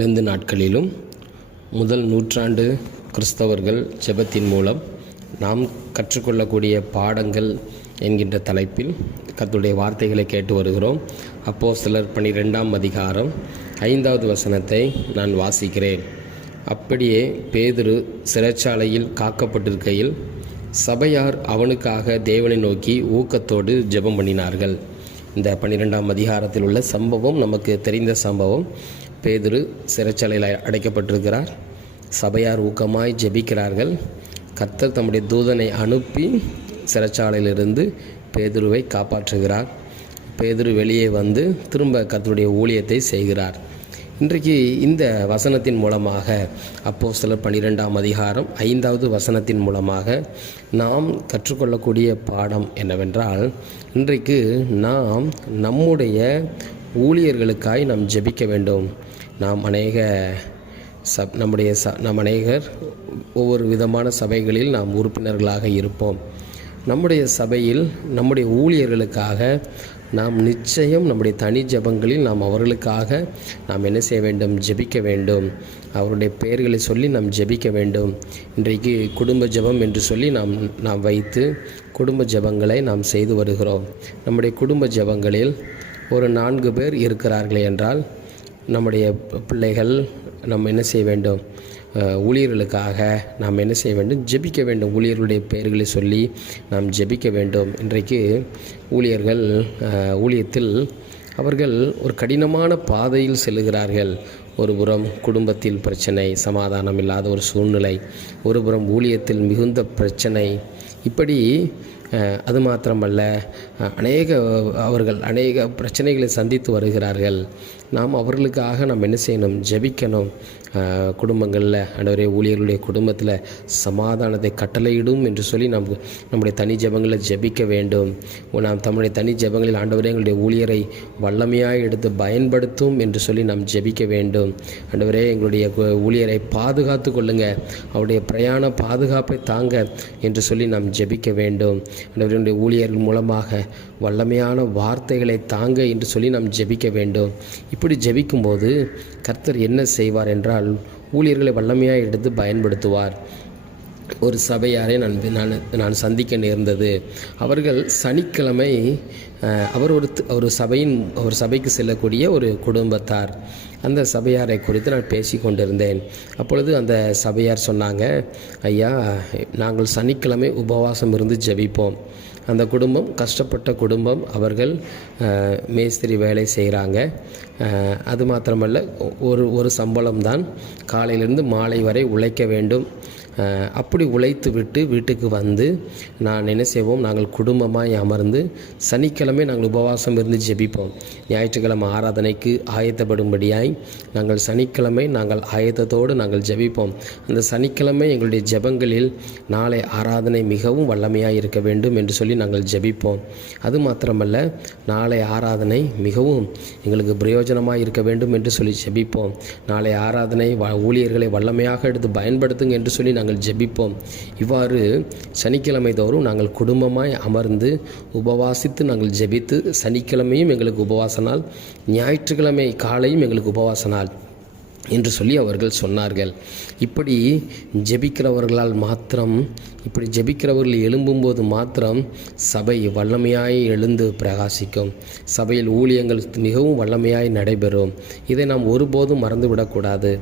Lent நாட்களிலும் முதல் நூற்றாண்டு கிறிஸ்தவர்கள் ஜெபத்தின் மூலம் நாம் கற்றுக்கொள்ளக்கூடிய பாடங்கள் என்கின்ற தலைப்பில் கர்த்தருடைய வார்த்தைகளை கேட்டு வருகிறோம். அப்போஸ்தலர் 12ஆம் அதிகாரம் 5வது வசனத்தை நான் வாசிக்கிறேன். அப்படியே பேதுரு சிறைச்சாலையில் காக்கப்பட்டிருக்கையில் சபையார் அவனுக்காக தேவனை நோக்கி ஊக்கத்தோடு ஜெபம் பண்ணினார்கள். இந்த 12ஆம் அதிகாரத்தில் உள்ள சம்பவம் நமக்கு தெரிந்த சம்பவம். பேதுரு சிறைச்சாலையில் அடைக்கப்பட்டிருக்கிறார். சபையார் ஊக்கமாய் ஜெபிக்கிறார்கள். கர்த்தர் தம்முடைய தூதனை அனுப்பி சிறைச்சாலையிலிருந்து பேதுருவை காப்பாற்றுகிறார். பேதுரு வெளியே வந்து திரும்ப கர்த்தருடைய ஊழியத்தை செய்கிறார். இன்றைக்கு இந்த வசனத்தின் மூலமாக அப்போஸ்தலர் 12ஆம் அதிகாரம் 5வது வசனத்தின் மூலமாக நாம் கற்றுக்கொள்ளக்கூடிய பாடம் என்னவென்றால், இன்றைக்கு நாம் நம்முடைய ஊழியர்களுக்காய் நாம் ஜெபிக்க வேண்டும். நாம் அநேகர் ஒவ்வொரு விதமான சபைகளில் நாம் உறுப்பினர்களாக இருப்போம். நம்முடைய சபையில் நம்முடைய ஊழியர்களுக்காக நாம் நிச்சயம் நம்முடைய தனி ஜெபங்களில் நாம் அவர்களுக்காக நாம் என்ன செய்ய வேண்டும்? ஜெபிக்க வேண்டும். அவருடைய பெயர்களை சொல்லி நாம் ஜெபிக்க வேண்டும். இன்றைக்கு குடும்ப ஜெபம் என்று சொல்லி நாம் வைத்து குடும்ப ஜெபங்களை நாம் செய்து வருகிறோம். நம்முடைய குடும்ப ஜெபங்களில் ஒரு 4 பேர் இருக்கிறார்களே என்றால் நம்முடைய பிள்ளைகள் நம்ம என்ன செய்ய வேண்டும்? ஊழியர்களுக்காக நாம் என்ன செய்ய வேண்டும்? ஜெபிக்க வேண்டும். ஊழியர்களுடைய பெயர்களை சொல்லி நாம் ஜெபிக்க வேண்டும். இன்றைக்கு ஊழியத்தில் அவர்கள் ஒரு கடினமான பாதையில் செல்லுகிறார்கள். ஒருபுறம் குடும்பத்தில் பிரச்சனை, சமாதானம் இல்லாத ஒரு சூழ்நிலை, ஒருபுறம் ஊழியத்தில் மிகுந்த பிரச்சனை. இப்படி அது மாத்திரமல்ல, அவர்கள் அநேக பிரச்சனைகளை சந்தித்து வருகிறார்கள். நாம் அவர்களுக்காக நாம் என்ன செய்யணும்? ஜெபிக்கணும். குடும்பங்களில் ஆண்டவரே, ஊழியர்களுடைய குடும்பத்தில் சமாதானத்தை கட்டளையிடும் என்று சொல்லி நம்முடைய தனி ஜெபங்களில் ஜெபிக்க வேண்டும். நாம் தம்முடைய தனி ஜெபங்களில் ஆண்டவரே எங்களுடைய ஊழியரை வல்லமையாக எடுத்து பயன்படுத்தும் என்று சொல்லி நாம் ஜெபிக்க வேண்டும். ஆண்டவரே, எங்களுடைய ஊழியரை பாதுகாத்து கொள்ளுங்க, அவருடைய பிரயாண பாதுகாப்பை தாங்க என்று சொல்லி நாம் ஜெபிக்க வேண்டும். ஆண்டவருடைய ஊழியர்கள் மூலமாக வல்லமையான வார்த்தைகளை தாங்க என்று சொல்லி நாம் ஜெபிக்க வேண்டும். இப்படி ஜெபிக்கும்போது கர்த்தர் என்ன செய்வார் என்றால், ஊழியர்களை வல்லமையாக எடுத்து பயன்படுத்துவார். ஒரு சபையாரை நான் சந்திக்க நேர்ந்தது. அவர்கள் சனிக்கிழமை ஒரு சபைக்கு செல்லக்கூடிய ஒரு குடும்பத்தார். அந்த சபையாரை குறித்து நான் பேசி கொண்டிருந்தேன். அப்பொழுது அந்த சபையார் சொன்னாங்க, ஐயா, நாங்கள் சனிக்கிழமை உபவாசம் இருந்து ஜெபிப்போம். அந்த குடும்பம் கஷ்டப்பட்ட குடும்பம். அவர்கள் மேஸ்திரி வேலை செய்கிறாங்க. அது மாத்திரமல்ல, ஒரு சம்பளம் தான். காலையிலிருந்து மாலை வரை உழைக்க வேண்டும். அப்படி உழைத்து விட்டு வீட்டுக்கு வந்து நான் என்ன செய்வோம்? நாங்கள் குடும்பமாக அமர்ந்து சனிக்கிழமை நாங்கள் உபவாசம் இருந்து ஜெபிப்போம். ஞாயிற்றுக்கிழமை ஆராதனைக்கு ஆயத்தப்படும்படியாய் நாங்கள் சனிக்கிழமை ஆயத்தத்தோடு நாங்கள் ஜெபிப்போம். அந்த சனிக்கிழமை எங்களுடைய ஜெபங்களில் நாளை ஆராதனை மிகவும் வல்லமையாக இருக்க வேண்டும் என்று சொல்லி நாங்கள் ஜெபிப்போம். அது மாத்திரமல்ல, நாளை ஆராதனை மிகவும் எங்களுக்கு பிரயோஜனமாக இருக்க வேண்டும் என்று சொல்லி ஜெபிப்போம். நாளை ஆராதனை ஊழியர்களை வல்லமையாக எடுத்து பயன்படுத்துங்க என்று சொல்லி நாங்கள் ஜெபிப்போம். இவ்வாறு சனிக்கிழமை தோறும் நாங்கள் குடும்பமாய் அமர்ந்து உபவாசித்து நாங்கள் ஜெபித்து, சனிக்கிழமையும் எங்களுக்கு உபவாச நாள், ஞாயிற்றுக்கிழமை காலையும் எங்களுக்கு உபவாச நாள் என்று சொல்லி அவர்கள் சொன்னார்கள். இப்படி ஜெபிக்கிறவர்கள் எழும்பும்போது மாத்திரம் சபை வல்லமையாய் எழுந்து பிரகாசிக்கும். சபையில் ஊழியங்கள் மிகவும் வல்லமையாய் நடைபெறும். இதை நாம் ஒருபோதும் மறந்துவிடக்கூடாது.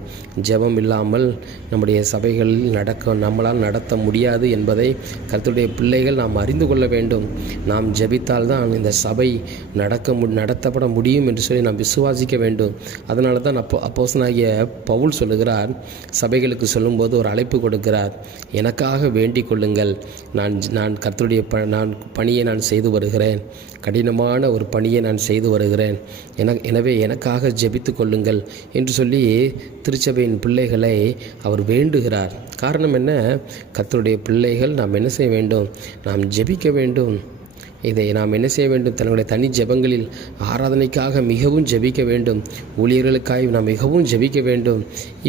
ஜெபம் இல்லாமல் நம்முடைய சபைகளில் நம்மளால் நடத்த முடியாது என்பதை கர்த்தருடைய பிள்ளைகள் நாம் அறிந்து கொள்ள வேண்டும். நாம் ஜெபித்தால்தான் இந்த சபை நடத்தப்பட முடியும் என்று சொல்லி நாம் விசுவாசிக்க வேண்டும். அதனால தான் அப்போஸ்தலனாகிய பவுல் சொல்லுகிறார், சபைகளுக்கு சொல்லும்போது ஒரு அழைப்பு கொடுக்கிறார். எனக்காக வேண்டிக் கொள்ளுங்கள். நான் கர்த்தருடைய பணியை நான் செய்து வருகிறேன். கடினமான ஒரு பணியை நான் செய்து வருகிறேன். எனவே எனக்காக ஜெபித்து கொள்ளுங்கள் என்று சொல்லி திருச்சபையின் பிள்ளைகளை அவர் வேண்டுகிறார். காரணம் என்ன? கர்த்தருடைய பிள்ளைகள் நாம் என்ன செய்ய வேண்டும்? நாம் ஜெபிக்க வேண்டும். இதை நாம் என்ன செய்ய வேண்டும்? தன்னுடைய தனி ஜெபங்களில் ஆராதனைக்காக மிகவும் ஜெபிக்க வேண்டும். ஊழியர்களுக்காக நாம் மிகவும் ஜெபிக்க வேண்டும்.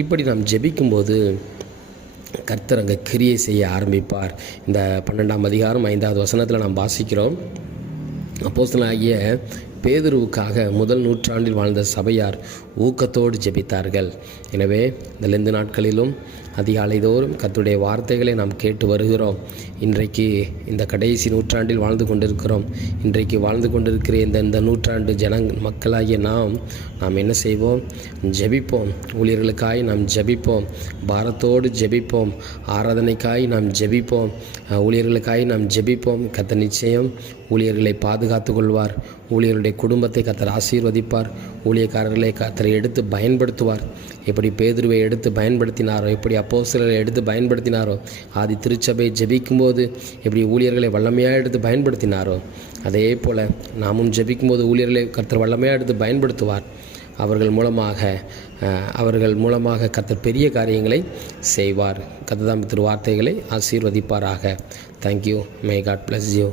இப்படி நாம் ஜெபிக்கும்போது கர்த்தர் அங்கே கிரியை செய்ய ஆரம்பிப்பார். இந்த 12ஆம் அதிகாரம் 5வது வசனத்தில் நாம் வாசிக்கிறோம். அப்போஸ்தலனாகிய பேதுருவுக்காக முதல் நூற்றாண்டில் வாழ்ந்த சபையார் ஊக்கத்தோடு ஜெபித்தார்கள். எனவே இந்த லெந்து நாட்களிலும் அதிகாலை தோறும் கர்த்தருடைய வார்த்தைகளை நாம் கேட்டு வருகிறோம். இன்றைக்கு இந்த கடைசி நூற்றாண்டில் வாழ்ந்து கொண்டிருக்கிறோம். இன்றைக்கு வாழ்ந்து கொண்டிருக்கிற இந்த நூற்றாண்டு மக்களாகிய நாம் என்ன செய்வோம்? ஜெபிப்போம். ஊழியர்களுக்காய் நாம் ஜெபிப்போம். பாரத்தோடு ஜெபிப்போம். ஆராதனைக்காய் நாம் ஜெபிப்போம். ஊழியர்களுக்காய் நாம் ஜெபிப்போம். கர்த்தர் நிச்சயம் ஊழியர்களை பாதுகாத்து கொள்வார். ஊழியர்களுடைய குடும்பத்தை கர்த்தர் ஆசீர்வதிப்பார். ஊழியக்காரர்களை கர்த்தர் எடுத்து பயன்படுத்துவார். எப்படி பேதுருவை எடுத்து பயன்படுத்தினாரோ, எப்படி அப்போஸ்தலர்களை எடுத்து பயன்படுத்தினாரோ, ஆதி திருச்சபை ஜெபிக்கும்போது எப்படி ஊழியர்களை வல்லமையாக எடுத்து பயன்படுத்தினாரோ, அதே போல் நாமும் ஜெபிக்கும்போது ஊழியர்களை கர்த்தர் வல்லமையாக எடுத்து பயன்படுத்துவார். அவர்கள் மூலமாக கர்த்தர் பெரிய காரியங்களை செய்வார். கர்த்தர் தாம் திரு வார்த்தைகளை ஆசீர்வதிப்பாராக. Thank you. May God bless you.